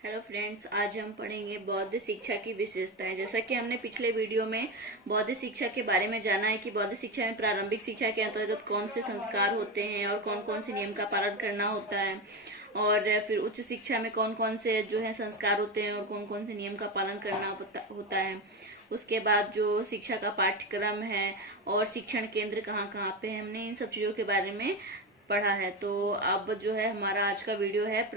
Hello friends, आज हम पढ़ेंगे बौद्ध शिक्षा की विशेषताएं। जैसा कि हमने पिछले वीडियो में बौद्ध शिक्षा के बारे में जाना है कि बौद्ध शिक्षा में प्रारंभिक शिक्षा के अंतर्गत कौन से संस्कार होते हैं और कौन कौन से नियम का पालन करना होता है, और फिर उच्च शिक्षा में कौन कौन से जो है संस्कार होते हैं और कौन कौन से नियम का पालन करना होता है। उसके बाद जो शिक्षा का पाठ्यक्रम है और शिक्षण केंद्र कहाँ कहाँ पे है, हमने इन सब चीजों के बारे में पढ़ा है। तो अब जो है हमारा आज का वीडियो है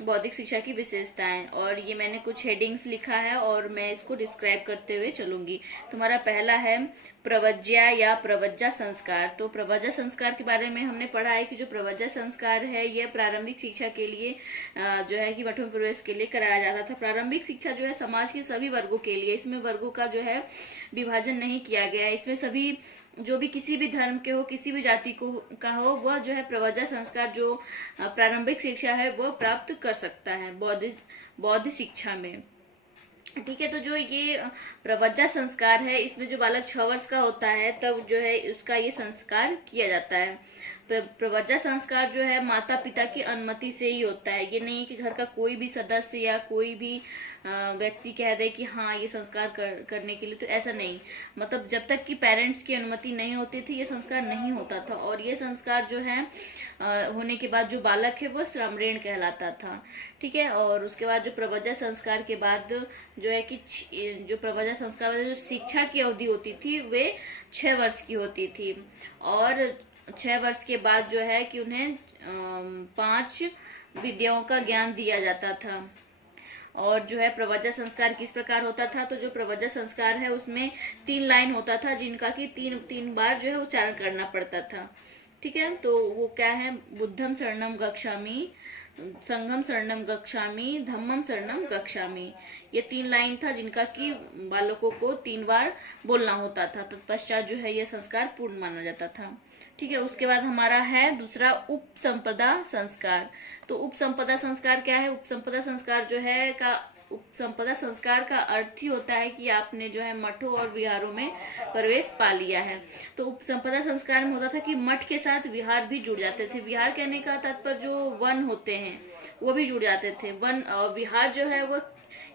बौद्धिक शिक्षा की विशेषताएं, और ये मैंने कुछ हेडिंग्स लिखा है और मैं इसको डिस्क्राइब करते हुए चलूंगी। तुम्हारा पहला है प्रवज्या या प्रवज्जा संस्कार। तो प्रवज्जा संस्कार के बारे में हमने पढ़ा है कि जो प्रवज्जा संस्कार है यह प्रारंभिक शिक्षा के लिए जो है कि मठों में प्रवेश के लिए कराया जाता था। प्रारंभिक शिक्षा जो है समाज के सभी वर्गों के लिए, इसमें वर्गों का जो है विभाजन नहीं किया गया है। इसमें सभी जो भी किसी भी धर्म के हो, किसी भी जाति को का हो, वह जो है प्रवज्जा संस्कार जो प्रारंभिक शिक्षा है वह प्राप्त कर सकता है बौद्ध शिक्षा में। ठीक है, तो जो ये प्रवज्जा संस्कार है इसमें जो बालक 6 वर्ष का होता है तब जो है उसका ये संस्कार किया जाता है। प्रवज्जा संस्कार जो है माता पिता की अनुमति से ही होता है। ये नहीं कि घर का कोई भी सदस्य या कोई भी व्यक्ति कह दे कि हाँ ये संस्कार करने के लिए, तो ऐसा नहीं। मतलब जब तक कि पेरेंट्स की अनुमति नहीं होती थी ये संस्कार नहीं होता था। और ये संस्कार जो है होने के बाद जो बालक है वो श्रमणेर कहलाता था। ठीक है, और उसके बाद जो प्रवज्जा संस्कार के बाद जो है कि जो प्रवज्जा संस्कार जो शिक्षा की अवधि होती थी वे 6 वर्ष की होती थी। और 6 वर्ष के बाद जो है कि उन्हें 5 विद्याओं का ज्ञान दिया जाता था। और जो है प्रवज्जा संस्कार किस प्रकार होता था, तो जो प्रवज्जा संस्कार है उसमें 3 लाइन होता था जिनका कि तीन बार जो है उच्चारण करना पड़ता था। ठीक है, तो वो क्या है, बुद्धम शरणम गच्छामि, संघम शरणम गच्छामि, धम्मम शरणम गच्छामि। ये 3 लाइन था जिनका कि बालकों को 3 बार बोलना होता था। तत्पश्चात जो है यह संस्कार पूर्ण माना जाता था। ठीक है, उसके बाद हमारा है दूसरा उपसंपदा संस्कार। तो उपसंपदा संस्कार क्या है? उपसंपदा संस्कार जो है उपसंपदा संस्कार का अर्थ ही होता है कि आपने जो है मठों और विहारों में प्रवेश पा लिया है। तो उपसंपदा संस्कार में होता था कि मठ के साथ विहार भी जुड़ जाते थे। विहार कहने का तात्पर्य जो वन होते हैं वो भी जुड़ जाते थे। वन और विहार जो है वो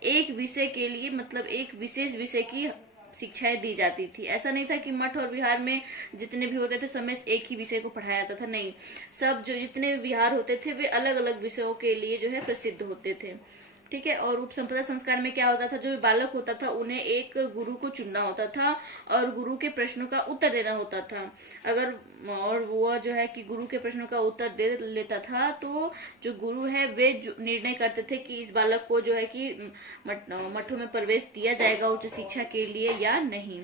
एक विषय के लिए, मतलब एक विशेष विषय की शिक्षाएं दी जाती थी। ऐसा नहीं था कि मठ और विहार में जितने भी होते थे समय एक ही विषय को पढ़ाया जाता था, नहीं। सब जो जितने विहार होते थे वे अलग अलग विषयों के लिए जो है प्रसिद्ध होते थे। ठीक है, और उपसंपदा संस्कार में क्या होता था, जो बालक होता था उन्हें एक गुरु को चुनना होता था और गुरु के प्रश्नों का उत्तर देना होता था। अगर और वो जो है कि गुरु के प्रश्नों का उत्तर दे लेता था तो जो गुरु है वे निर्णय करते थे कि इस बालक को जो है कि मठों में प्रवेश दिया जाएगा उच्च शिक्षा के लिए या नहीं।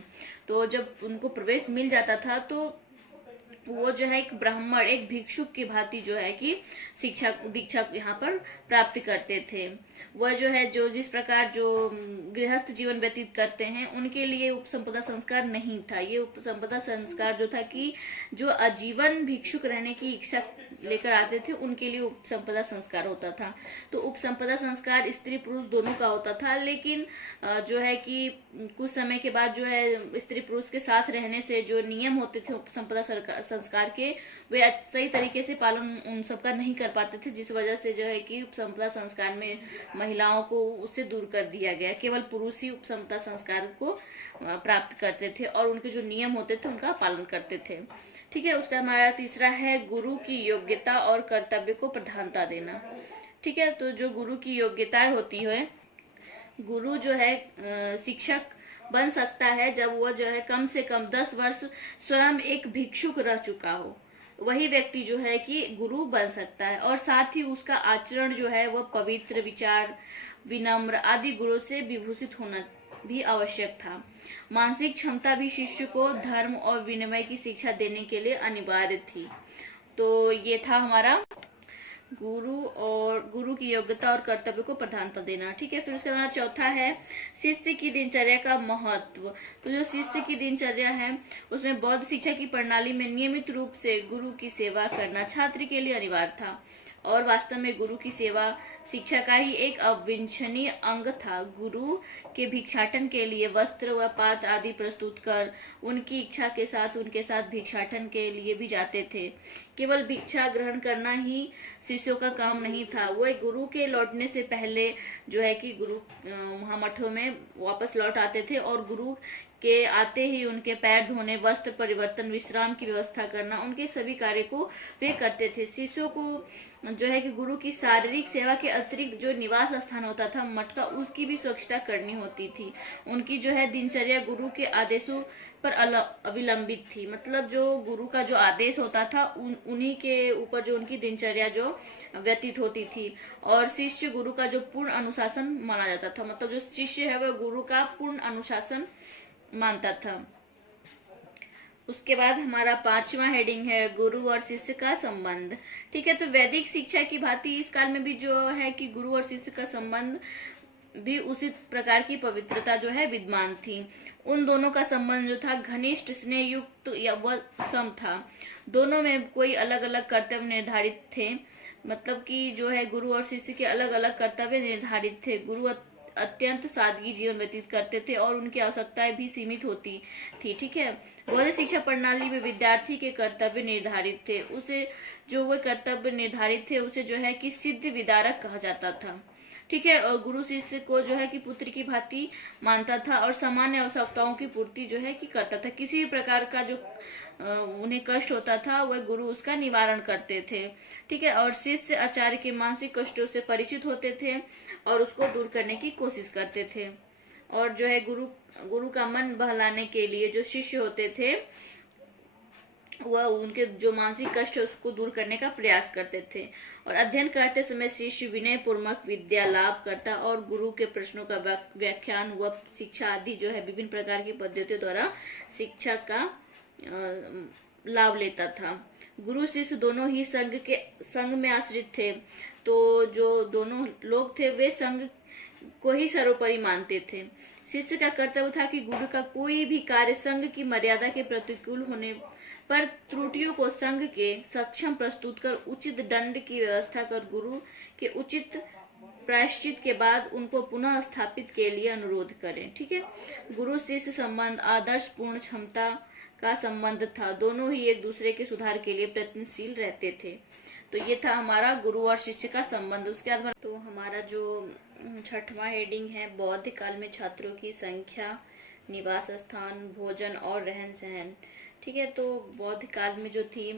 तो जब उनको प्रवेश मिल जाता था तो वो जो है एक ब्राह्मण, एक भिक्षुक की भांति जो है कि शिक्षा दीक्षा यहाँ पर प्राप्त करते थे। वह जो है जो जिस प्रकार जो गृहस्थ जीवन व्यतीत करते हैं उनके लिए उपसंपदा संस्कार नहीं था। ये उपसंपदा संस्कार जो था कि जो आजीवन भिक्षुक रहने की इच्छा लेकर आते थे उनके लिए उपसंपदा संस्कार होता था। तो उपसंपदा संस्कार स्त्री पुरुष दोनों का होता था, लेकिन जो है कि कुछ समय के बाद जो है स्त्री पुरुष के साथ रहने से जो नियम होते थे उपसंपदा संस्कार के वे सही तरीके से पालन उन सबका नहीं कर पाते थे, जिस वजह से जो है कि उपसंपदा संस्कार में महिलाओं को उससे दूर कर दिया गया। केवल पुरुष ही उपसंपदा संस्कार को प्राप्त करते थे और उनके जो नियम होते थे उनका पालन करते थे। ठीक है, उसका हमारा तीसरा है गुरु की योग्यता और कर्तव्य को प्रधानता देना। ठीक है, तो जो गुरु की योग्यताएं होती है, गुरु जो है शिक्षक बन सकता है जब वह जो है कम से कम 10 वर्ष स्वयं एक भिक्षुक रह चुका हो। वही व्यक्ति जो है कि गुरु बन सकता है, और साथ ही उसका आचरण जो है वह पवित्र, विचार, विनम्र आदि गुणों से विभूषित होना भी आवश्यक था। मानसिक क्षमता भी शिष्य को धर्म और विनय की शिक्षा देने के लिए अनिवार्य थी। तो ये था हमारा गुरु की योग्यता और कर्तव्य को प्रधानता देना। ठीक है, फिर उसके बाद चौथा है शिष्य की दिनचर्या का महत्व। तो जो शिष्य की दिनचर्या है उसमें बौद्ध शिक्षा की प्रणाली में नियमित रूप से गुरु की सेवा करना छात्र के लिए अनिवार्य था, और वास्तव में गुरु की सेवा शिक्षा का ही एक अविच्छिन्न अंग था। गुरु के भिक्षाटन के लिए वस्त्र व पात्र आदि प्रस्तुत कर उनकी इच्छा के साथ उनके साथ भिक्षाटन के लिए भी जाते थे। केवल भिक्षा ग्रहण करना ही शिष्यों का काम नहीं था। वो एक गुरु के लौटने से पहले जो है कि गुरु वहां मठों में वापस लौट आते थे और गुरु के आते ही उनके पैर धोने, वस्त्र परिवर्तन, विश्राम की व्यवस्था करना, उनके सभी कार्य को वे करते थे। शिष्यों को जो है कि गुरु की शारीरिक सेवा के अतिरिक्त जो निवास स्थान होता था मठ का, उसकी भी स्वच्छता करनी होती थी। उनकी जो है दिनचर्या गुरु के आदेशों पर अविलंबित थी। मतलब जो गुरु का जो आदेश होता था उन्हीं के ऊपर जो उनकी दिनचर्या जो व्यतीत होती थी। और शिष्य गुरु का जो पूर्ण अनुशासन माना जाता था। मतलब जो शिष्य है वह गुरु का पूर्ण अनुशासन मानता था। उसके बाद हमारा 5वां हेडिंग है गुरु और शिष्य का संबंध। ठीक है, तो वैदिक शिक्षा की भांति इस काल में भी जो है कि गुरु और शिष्य का संबंध भी उसी प्रकार की पवित्रता जो है विद्यमान थी। उन दोनों का संबंध जो था घनिष्ठ, स्नेह युक्त या वह सम था। दोनों में कोई अलग अलग कर्तव्य निर्धारित थे। मतलब कि जो है गुरु और शिष्य के अलग अलग कर्तव्य निर्धारित थे। गुरु अत्यंत सादगी जीवन व्यतीत करते थे और उनकी आवश्यकताएं भी सीमित होती थी। ठीक है, बौद्ध शिक्षा प्रणाली में विद्यार्थी के कर्तव्य निर्धारित थे। उसे जो वो कर्तव्य निर्धारित थे उसे जो है कि सिद्ध विदारक कहा जाता था। ठीक है, और गुरु शिष्य को जो है कि पुत्र की भांति मानता था और सामान्य आवश्यकताओं की पूर्ति जो है कि करता था। किसी भी प्रकार का जो उन्हें कष्ट होता था वह गुरु उसका निवारण करते थे। ठीक है, और शिष्य आचार्य के मानसिक कष्टों से परिचित होते थे और उसको दूर करने की कोशिश करते थे। और जो है गुरु का मन बहलाने के लिए जो शिष्य होते थे वह उनके जो मानसिक कष्ट है उसको दूर करने का प्रयास करते थे। और अध्ययन करते समय शिष्य विनय पूर्वक विद्या लाभ करता और गुरु के प्रश्नों का व्याख्यान व शिक्षा आदि जो है विभिन्न प्रकार की पद्धतियों द्वारा शिक्षा का लाभ लेता था। गुरु शिष्य दोनों ही संघ में आश्रित थे। तो जो दोनों लोग थे वे संघ को ही सर्वोपरि मानते थे। शिष्य का कर्तव्य था कि गुरु का कोई भी कार्य संघ की मर्यादा के प्रतिकूल होने पर त्रुटियों को संघ के सक्षम प्रस्तुत कर उचित दंड की व्यवस्था कर गुरु के उचित प्रायश्चित के बाद उनको पुनः स्थापित के लिए अनुरोध करें। ठीक है, गुरु शिष्य संबंध आदर्श पूर्ण क्षमता का संबंध था। दोनों ही एक दूसरे के सुधार के लिए प्रयत्नशील रहते थे। तो ये था हमारा गुरु और शिष्य का संबंध। उसके बाद तो हमारा जो 6वां हेडिंग है बौद्ध काल में छात्रों की संख्या, निवास स्थान, भोजन और रहन सहन। ठीक है, तो बौद्ध काल में जो थी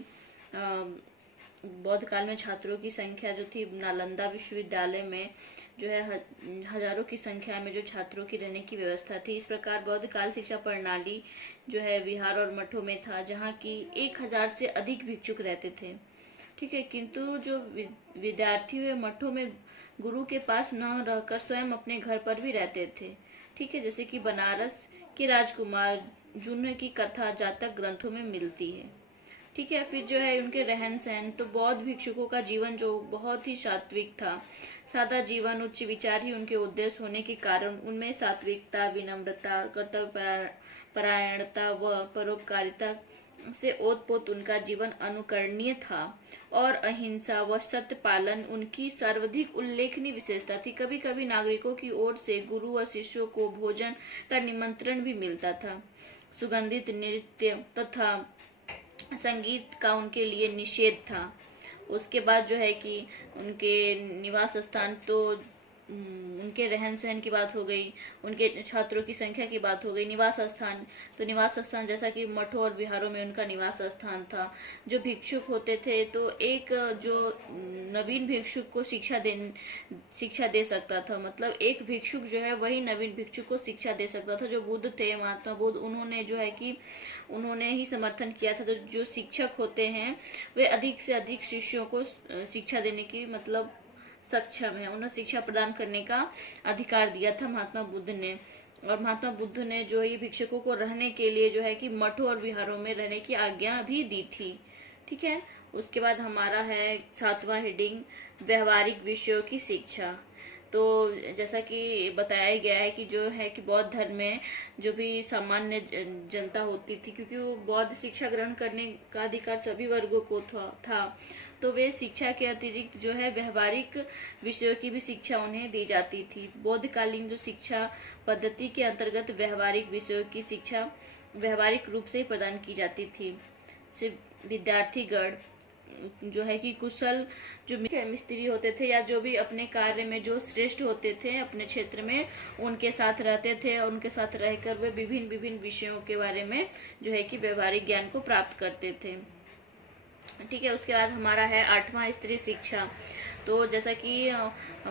बौद्ध काल में छात्रों की संख्या जो थी नालंदा विश्वविद्यालय में जो है हजारों की संख्या में जो छात्रों की रहने की व्यवस्था थी। इस प्रकार बौद्ध काल शिक्षा प्रणाली जो है विहार और मठों में था जहाँ की 1000 से अधिक भिक्षुक रहते थे। ठीक है, किंतु जो विद्यार्थी वे मठों में गुरु के पास न रहकर स्वयं अपने घर पर भी रहते थे। ठीक है, जैसे कि बनारस के राजकुमार जुन्नू की कथा जातक ग्रंथों में मिलती है। ठीक है, फिर जो है उनके रहन सहन, तो बौद्ध भिक्षुकों का जीवन जो बहुत ही सात्विक था। सादा जीवन, उच्च विचार ही उनके उद्देश्य होने के कारण उनमें सात्विकता, विनम्रता, कर्तव्य परायणता व परोपकारिता से ओतप्रोत उनका जीवन अनुकरणीय था। और अहिंसा व सत्य पालन उनकी सर्वाधिक उल्लेखनीय विशेषता थी। कभी कभी नागरिकों की ओर से गुरु व शिष्यों को भोजन का निमंत्रण भी मिलता था। सुगंधित नृत्य तथा संगीत का उनके लिए निषेध था। उसके बाद जो है कि उनके निवास स्थान, तो उनके रहन सहन की बात हो गई, उनके छात्रों की संख्या की बात हो गई। निवास स्थान, तो निवास स्थान जैसा कि मठों और विहारों में उनका निवास स्थान था। जो भिक्षुक होते थे तो एक जो नवीन भिक्षुक को शिक्षा दे सकता था। मतलब एक भिक्षुक जो है वही नवीन भिक्षुक को शिक्षा दे सकता था। जो बुद्ध थे, महात्मा बुद्ध, उन्होंने जो है कि उन्होंने ही समर्थन किया था। तो जो शिक्षक होते हैं वे अधिक से अधिक शिष्यों को शिक्षा देने की मतलब सक्षम है। उन्हें शिक्षा प्रदान करने का अधिकार दिया था महात्मा बुद्ध ने। और महात्मा बुद्ध ने जो है भिक्षुकों को रहने के लिए जो है कि मठों और विहारों में रहने की आज्ञा भी दी थी। ठीक है, उसके बाद हमारा है 7वां हेडिंग व्यवहारिक विषयों की शिक्षा। तो जैसा कि बताया गया है कि जो है कि बौद्ध धर्म में जो भी सामान्य जनता होती थी, क्योंकि वो बौद्ध शिक्षा ग्रहण करने का अधिकार सभी वर्गों को था, तो वे शिक्षा के अतिरिक्त जो है व्यवहारिक विषयों की भी शिक्षा उन्हें दी जाती थी। बौद्धकालीन जो शिक्षा पद्धति के अंतर्गत व्यवहारिक विषयों की शिक्षा व्यवहारिक रूप से प्रदान की जाती थी। सिर्फ विद्यार्थीगण जो है कि कुशल जो मिस्त्री होते थे या जो भी अपने कार्य में जो श्रेष्ठ होते थे अपने क्षेत्र में, उनके साथ रहते थे और उनके साथ रहकर वे विभिन्न विभिन्न विषयों के बारे में जो है कि व्यवहारिक ज्ञान को प्राप्त करते थे। ठीक है, उसके बाद हमारा है 8वां स्त्री शिक्षा। तो जैसा कि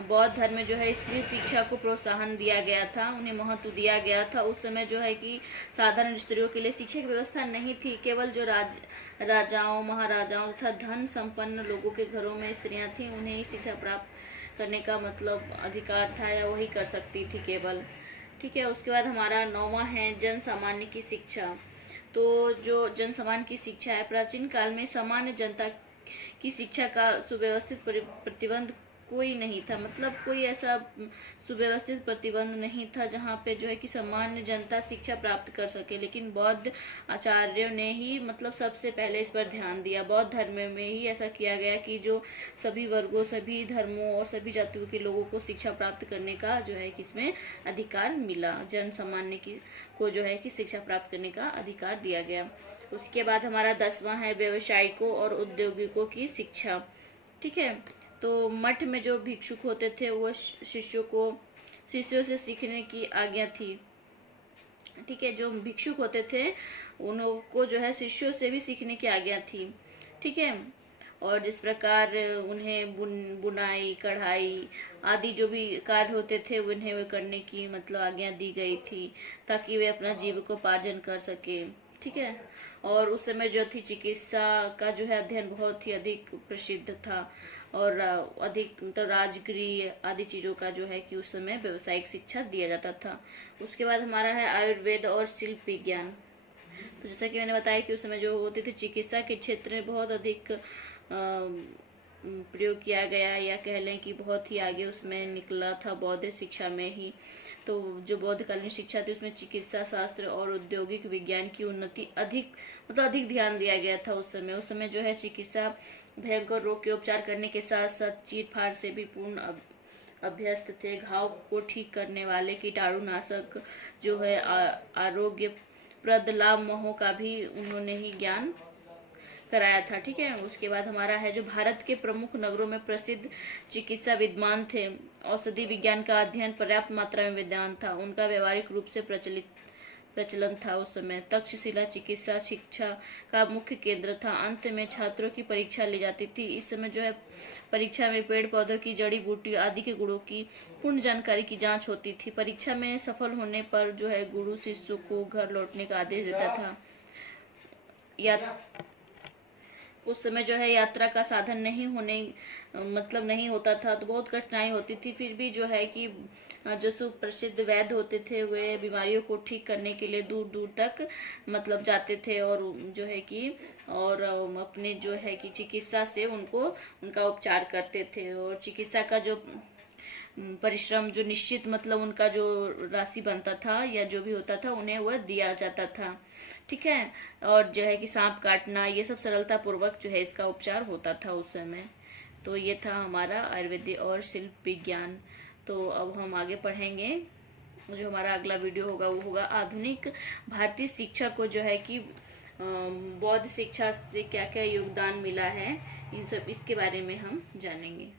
बौद्ध धर्म में जो है स्त्री शिक्षा को प्रोत्साहन दिया गया था, उन्हें महत्व दिया गया था। उस समय जो है कि साधारण स्त्रियों के लिए शिक्षा की व्यवस्था नहीं थी। केवल जो राजाओं महाराजाओं तथा धन संपन्न लोगों के घरों में स्त्रियां थीं, उन्हें ही शिक्षा प्राप्त करने का मतलब अधिकार था या वही कर सकती थी केवल। ठीक है, उसके बाद हमारा 9वां है जन सामान्य की शिक्षा। तो जो जन सामान्य की शिक्षा है, प्राचीन काल में सामान्य जनता की शिक्षा का सुव्यवस्थित प्रतिबंध कोई नहीं था। मतलब कोई ऐसा सुव्यवस्थित प्रतिबंध नहीं था जहाँ पे जो है कि सामान्य जनता शिक्षा प्राप्त कर सके, लेकिन बौद्ध आचार्यों ने ही मतलब सबसे पहले इस पर ध्यान दिया। बौद्ध धर्म में ही ऐसा किया गया कि जो सभी वर्गों, सभी धर्मों और सभी जातियों के लोगों को शिक्षा प्राप्त करने का जो है कि इसमें अधिकार मिला। जन सामान्य की को जो है कि शिक्षा प्राप्त करने का अधिकार दिया गया। उसके बाद हमारा 10वां है व्यवसायिकों और उद्योगिकों की शिक्षा। ठीक है, तो मठ में जो भिक्षुक होते थे वो शिष्यों से सीखने की आज्ञा थी। ठीक है, जो भिक्षुक होते थे उनको जो है शिष्यों से भी सीखने की आज्ञा थी। ठीक है, और जिस प्रकार उन्हें बुनाई कढ़ाई आदि जो भी कार्य होते थे उन्हें वे करने की मतलब आज्ञा दी गई थी, ताकि वे अपना जीविकोपार्जन कर सके। ठीक है, और उस समय जो थी चिकित्सा का जो है अध्ययन बहुत ही अधिक प्रसिद्ध था और अधिक मतलब राजगृह आदि चीजों का जो है कि उस समय व्यवसायिक शिक्षा दिया जाता था। उसके बाद हमारा है आयुर्वेद और शिल्प विज्ञान। तो जैसा कि मैंने बताया कि उस समय जो होते थे चिकित्सा के क्षेत्र में बहुत अधिक प्रयोग किया गया, या कह लें कि बहुत ही आगे उसमें निकला था बौद्ध शिक्षा में ही। तो जो बौद्धकालीन शिक्षा थी उसमें चिकित्सा शास्त्र और औद्योगिक विज्ञान की उन्नति अधिक ध्यान दिया गया था उस समय जो है चिकित्सा भयंकर रोग के उपचार करने के साथ साथ चीर फाड़ से भी पूर्ण अभ्यस्त थे। घाव को ठीक करने वाले कीटाणुनाशक जो है आरोग्यप्रद लाभ मोहों का भी उन्होंने ही ज्ञान कराया था। ठीक है, उसके बाद हमारा है जो भारत के प्रमुख नगरों में प्रसिद्ध चिकित्सा विद्वान थे। औषधि विज्ञान का अध्ययन पर्याप्त मात्रा में विद्वान था, उनका व्यवहारिक रूप से प्रचलन था। उस समय तक्षशिला चिकित्सा शिक्षा का मुख्य केंद्र था। अंत में छात्रों की परीक्षा ली जाती थी। इस समय जो है परीक्षा में पेड़ पौधों की जड़ी बूटी आदि के गुणों की पूर्ण जानकारी की जांच होती थी। परीक्षा में सफल होने पर जो है गुरु शिष्य को घर लौटने का आदेश देता था। या उस समय जो है यात्रा का साधन नहीं होता था, तो बहुत कठिनाई होती थी। फिर भी जो है कि जो सुप्रसिद्ध वैद्य होते थे वे बीमारियों को ठीक करने के लिए दूर दूर तक मतलब जाते थे और जो है कि और अपने जो है कि चिकित्सा से उनका उपचार करते थे। और चिकित्सा का जो परिश्रम जो निश्चित मतलब उनका जो राशि बनता था या जो भी होता था उन्हें वह दिया जाता था। ठीक है, और जो है कि सांप काटना ये सब सरलता पूर्वक जो है इसका उपचार होता था उस समय। तो ये था हमारा आयुर्वेद और शिल्प विज्ञान। तो अब हम आगे पढ़ेंगे। जो हमारा अगला वीडियो होगा वो होगा आधुनिक भारतीय शिक्षा को जो है कि बौद्ध शिक्षा से क्या क्या योगदान मिला है, इन सब इसके बारे में हम जानेंगे।